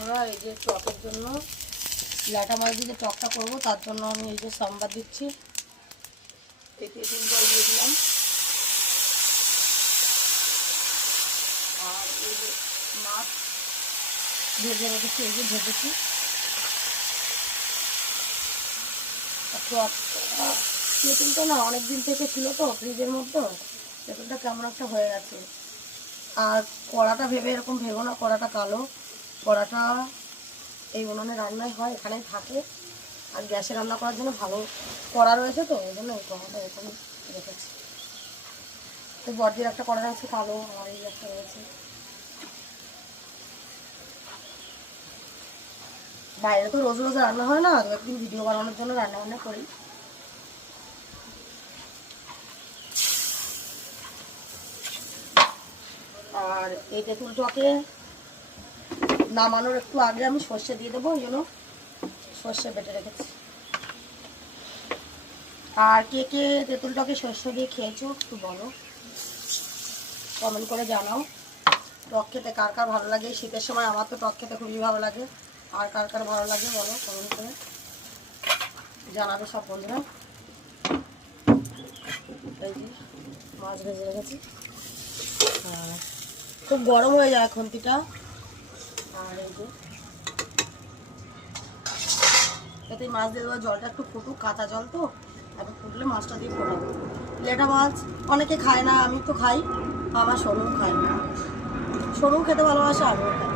বন্ধুরা, এই যে টকের জন্য ল্যাটা মাছ দিয়ে টকটা করবো তার জন্য আমি এই যে সম্বাদ দিচ্ছি। এই তেঁতুল জল দিয়ে দিলাম, আর এই যে মাছ ভেজে রেখেছি, এই যে ভেজেছি। তেঁতুলটা না অনেক দিন থেকে ছিল তো ফ্রিজের মধ্যে, তেঁতুলটা কেমন একটা হয়ে গেছে। আর কড়াটা ভেবে এরকম ভেবো না, কড়াটা কালো, কড়াটা এই উনুনে রান্নাই হয়, এখানেই থাকে। আর গ্যাসে রান্না করার জন্য ভালো কড়া রয়েছে, তো ওই জন্য এই কড়াটা এখানে রেখেছি। তো বড়দির একটা কড়া রয়েছে কালো, আর এই একটা রয়েছে। বাইরে তো রোজ রোজ রান্না হয় না, 2-1 দিন ভিডিও বানানোর জন্য রান্না বান্না করি। আর এই তেঁতুলটাকে নামানোর একটু আগে আমি সর্ষে দিয়ে দেবো, ওই জন্য সর্ষে বেটে রেখেছি। আর কে কে তেঁতুলটাকে সর্ষে দিয়ে খেয়েছো একটু বলো, কমেন্ট করে জানাও। টক খেতে কার কার ভালো লাগে শীতের সময়? আমার তো টক খেতে খুবই ভালো লাগে। আর কার কার ভালো লাগে বলো, কমেন্ট করে জানাবে সব বন্ধুরা। এই যে মাছ ভেজে রেখেছি, খুব গরম হয়ে যায় খুন্তিটা। আর এই যে এতে মাছ দিয়ে দেবো, জলটা একটু ফুটুক, কাঁচা জল তো, একটু ফুটলে মাছটা দিয়ে ফোটাবো। লেটা মাছ অনেকে খায় না, আমি তো খাই, আমার সোনু খায় না। সোনু খেতে ভালোবাসে, আমিও খাই।